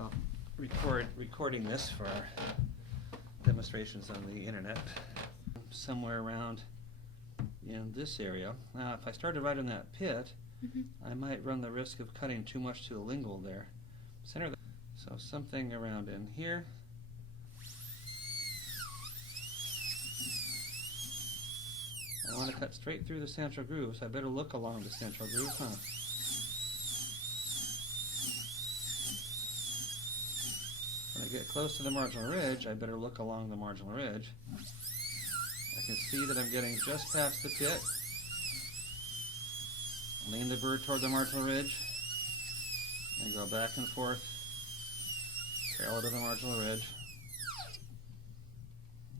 I'll recording this for our demonstrations on the internet. Somewhere around in this area. Now, if I started right in that pit, I might run the risk of cutting too much to the lingual there. Center. So something around in here. I want to cut straight through the central groove, so I better look along the central groove, huh? When I get close to the marginal ridge, I better look along the marginal ridge. I can see that I'm getting just past the pit. Lean the burr toward the marginal ridge, and go back and forth, parallel to the marginal ridge.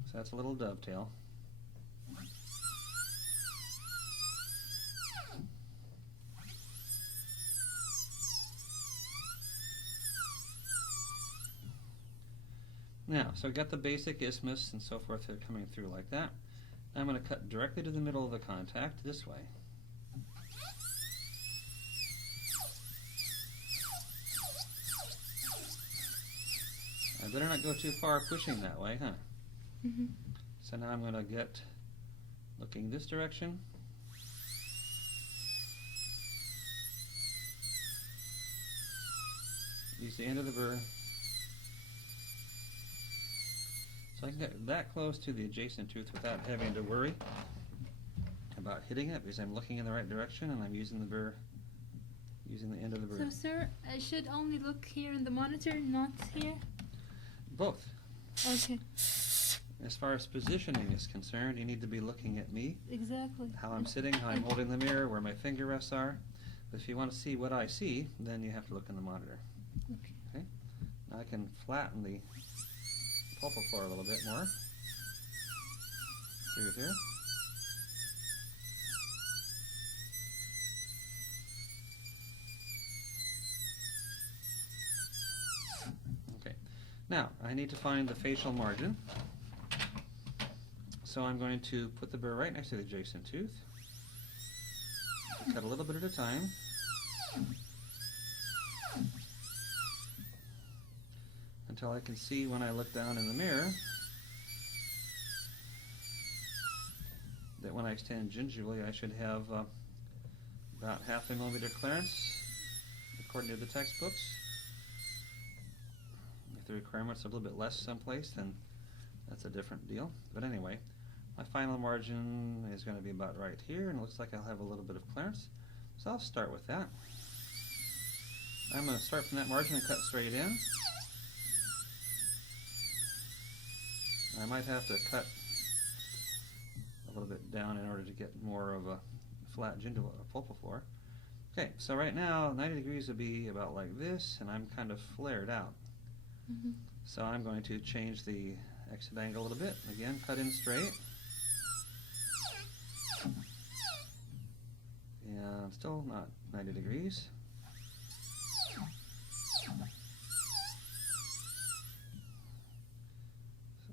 So that's a little dovetail. Now, so I've got the basic isthmus and so forth that are coming through like that. I'm going to cut directly to the middle of the contact this way. I better not go too far pushing that way, huh? So now I'm going to get looking this direction. Use the end of the burr. So I can get that close to the adjacent tooth without having to worry about hitting it, because I'm looking in the right direction and I'm using the burr, using the end of the burr. So sir, I should only look here in the monitor, not here? Both. Okay. As far as positioning is concerned, you need to be looking at me. Exactly. How I'm sitting, how I'm holding the mirror, where my finger rests are. But if you want to see what I see, then you have to look in the monitor. Okay. Now I can flatten the pulpal floor a little bit more through here. Okay. Now I need to find the facial margin. So I'm going to put the burr right next to the adjacent tooth. Cut a little bit at a time. Until I can see when I look down in the mirror that when I extend gingerly I should have about 1/2 millimeter clearance according to the textbooks. If the requirement's a little bit less someplace, then that's a different deal. But anyway, my final margin is going to be about right here, and it looks like I'll have a little bit of clearance. So I'll start with that. I'm going to start from that margin and cut straight in. I might have to cut a little bit down in order to get more of a flat gingival pulpal floor. Okay, so right now 90 degrees would be about like this, and I'm kind of flared out. So I'm going to change the exit angle a little bit. Again, cut in straight. And still not 90 degrees.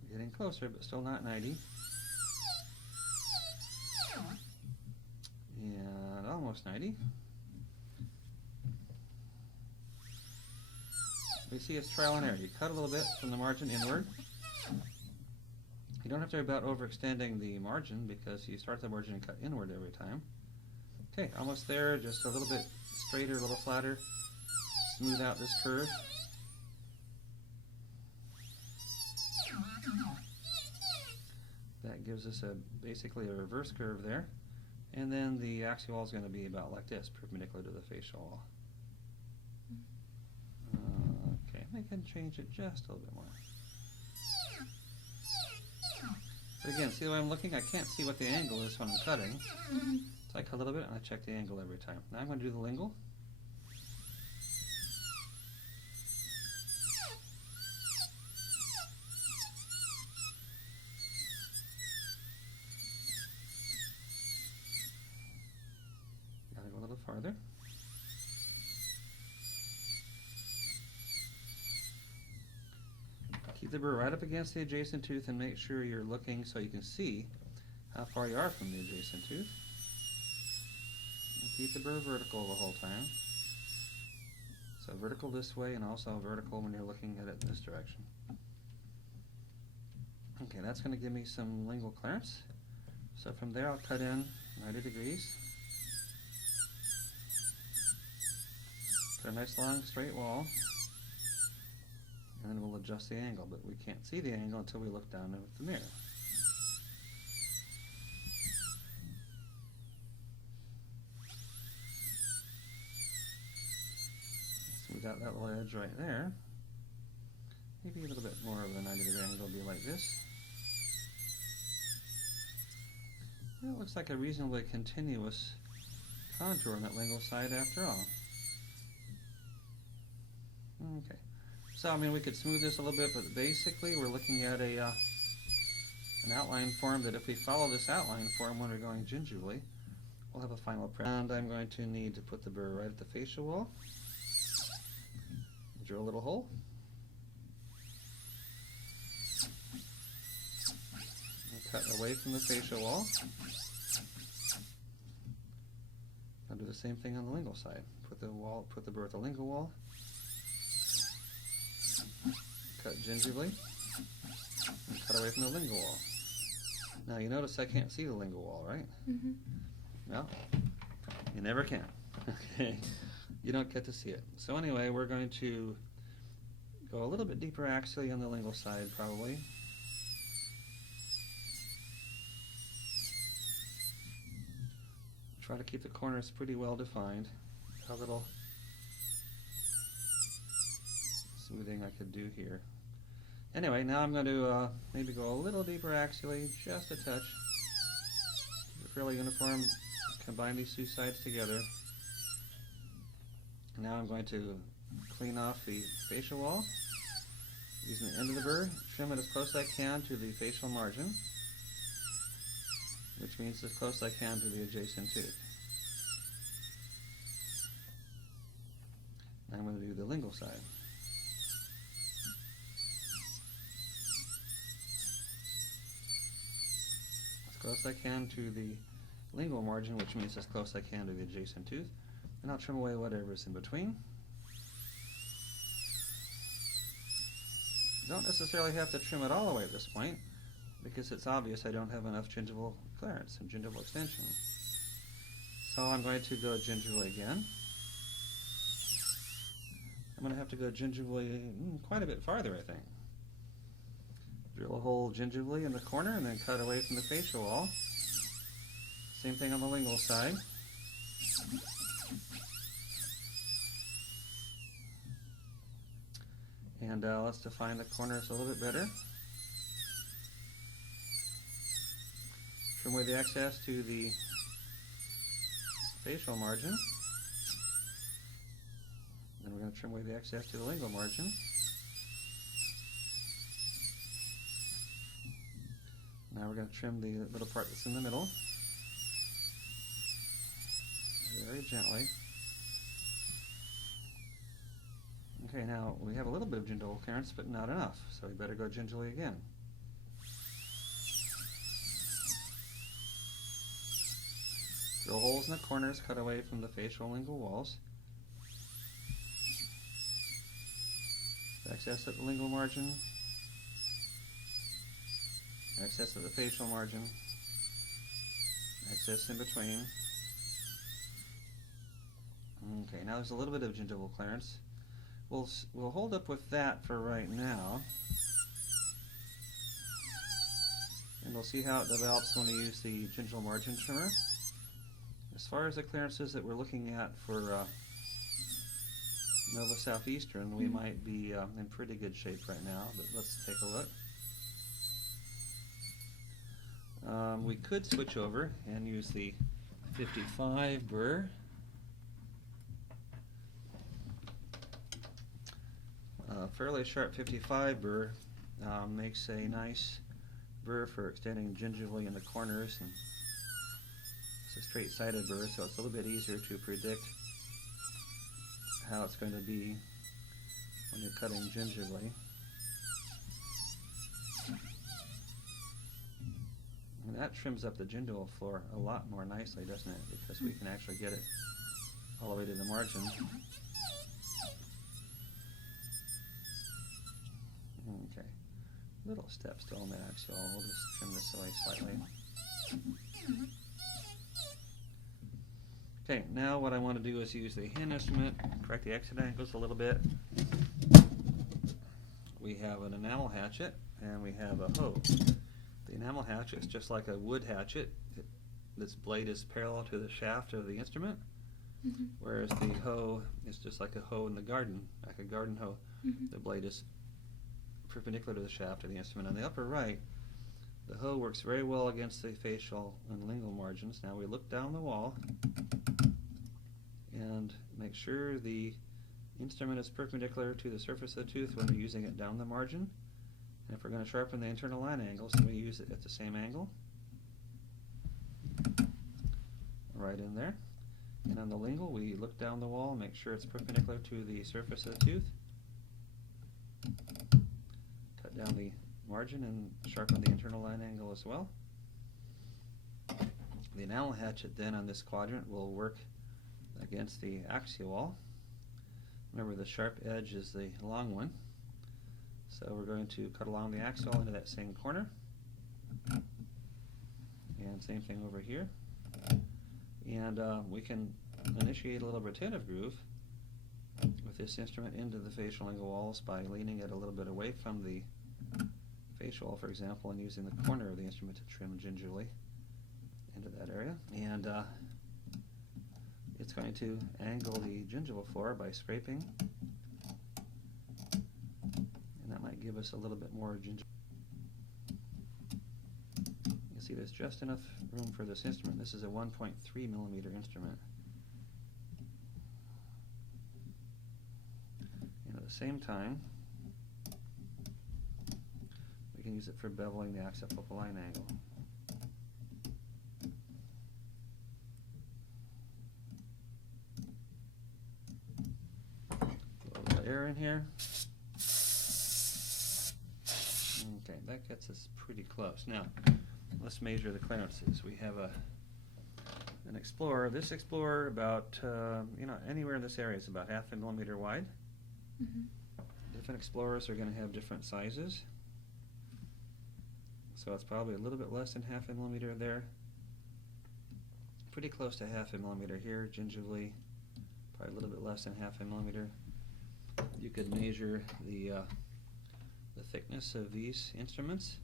Getting closer, but still not 90. And almost 90. We see it's trial and error. You cut a little bit from the margin inward. You don't have to worry about overextending the margin because you start the margin and cut inward every time. Okay, almost there, just a little bit straighter, a little flatter. Smooth out this curve. That gives us basically a reverse curve there. And then the axial wall is going to be about like this, perpendicular to the facial wall. Okay, I can change it just a little bit more. But again, see the way I'm looking? I can't see what the angle is when I'm cutting. So I cut a little bit and I check the angle every time. Now I'm going to do the lingual. Gotta go a little farther. Keep the burr right up against the adjacent tooth and make sure you're looking so you can see how far you are from the adjacent tooth. And keep the burr vertical the whole time. So vertical this way and also vertical when you're looking at it in this direction. Okay, that's going to give me some lingual clearance. So from there I'll cut in 90 degrees. Cut a nice long straight wall. And then we'll adjust the angle, but we can't see the angle until we look down with the mirror. So we got that little edge right there. Maybe a little bit more of a 90-degree angle will be like this. Well, it looks like a reasonably continuous contour on that lingual side after all. Okay. So, I mean, we could smooth this a little bit, but basically we're looking at an outline form that if we follow this outline form when we're going gingerly, we'll have a final prep. And I'm going to need to put the burr right at the facial wall. Drill a little hole. And cut away from the facial wall. I'll do the same thing on the lingual side. Put the burr at the lingual wall. Cut gingerly, and cut away from the lingual wall. Now you notice I can't see the lingual wall, right? Mm-hmm. Well, you never can. Okay, you don't get to see it. So anyway, we're going to go a little bit deeper axially on the lingual side, probably. Try to keep the corners pretty well defined. A little smoothing I could do here. Anyway, now I'm going to maybe go a little deeper axially, just a touch. Keep it fairly uniform. Combine these two sides together. Now I'm going to clean off the facial wall. Using the end of the burr, trim it as close as I can to the facial margin, which means as close as I can to the adjacent tooth. Now I'm going to do the lingual side. As close as I can to the lingual margin, which means as close as I can to the adjacent tooth, and I'll trim away whatever's in between. You don't necessarily have to trim it all the way at this point, because it's obvious I don't have enough gingival clearance and gingival extension. So I'm going to go gingerly again. I'm going to have to go gingerly quite a bit farther, I think. Drill a hole gingerly in the corner and then cut away from the facial wall. Same thing on the lingual side. And let's define the corners a little bit better. Trim away the excess to the facial margin. Then we're going to trim away the excess to the lingual margin. Now we're going to trim the little part that's in the middle. Very gently. Okay, now we have a little bit of gingival clearance, but not enough, so we better go gingerly again. Drill holes in the corners, cut away from the facial lingual walls. Excess at the lingual margin. Excess at the facial margin. Excess in between. Okay, now there's a little bit of gingival clearance. We'll hold up with that for right now. And we'll see how it develops when we use the gingival margin trimmer. As far as the clearances that we're looking at for Nova Southeastern, we might be in pretty good shape right now, but let's take a look. We could switch over and use the 55 burr. Fairly sharp 55 burr makes a nice burr for extending gingivally in the corners, and it's a straight-sided burr, so it's a little bit easier to predict how it's going to be when you're cutting gingerly. And that trims up the gingival floor a lot more nicely, doesn't it? Because we can actually get it all the way to the margin. steps still on the axial. We'll just trim this away slightly. Okay, now what I want to do is use the hand instrument, correct the exit angles a little bit. We have an enamel hatchet and we have a hoe. The enamel hatchet is just like a wood hatchet. This blade is parallel to the shaft of the instrument, whereas the hoe is just like a hoe in the garden, like a garden hoe. The blade is perpendicular to the shaft of the instrument. On the upper right, the hoe works very well against the facial and lingual margins. Now we look down the wall and make sure the instrument is perpendicular to the surface of the tooth when we're using it down the margin. And if we're going to sharpen the internal line angles, we use it at the same angle. Right in there. And on the lingual, we look down the wall and make sure it's perpendicular to the surface of the tooth. Cut down the margin and sharpen the internal line angle as well. The enamel hatchet then on this quadrant will work against the axial wall. Remember, the sharp edge is the long one. So we're going to cut along the axial into that same corner. And same thing over here. And we can initiate a little rotative groove with this instrument into the facial lingual walls by leaning it a little bit away from the facial wall, for example, and using the corner of the instrument to trim gingerly into that area. And it's going to angle the gingival floor by scraping, and that might give us a little bit more gingival. You see there's just enough room for this instrument. This is a 1.3 millimeter instrument. And at the same time, we can use it for beveling the occipital line angle. Air in here. Okay, that gets us pretty close. Now, let's measure the clearances. We have an Explorer. This Explorer, about anywhere in this area is about 1/2 millimeter wide. Different Explorers are going to have different sizes, so it's probably a little bit less than 1/2 millimeter there. Pretty close to 1/2 millimeter here, gingerly. Probably a little bit less than 1/2 millimeter. You could measure the thickness of these instruments,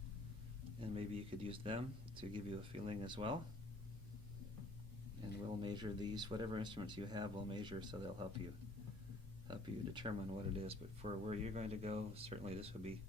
and maybe you could use them to give you a feeling as well. And we'll measure these, whatever instruments you have, we'll measure, so they'll help you determine what it is. But for where you're going to go, certainly this would be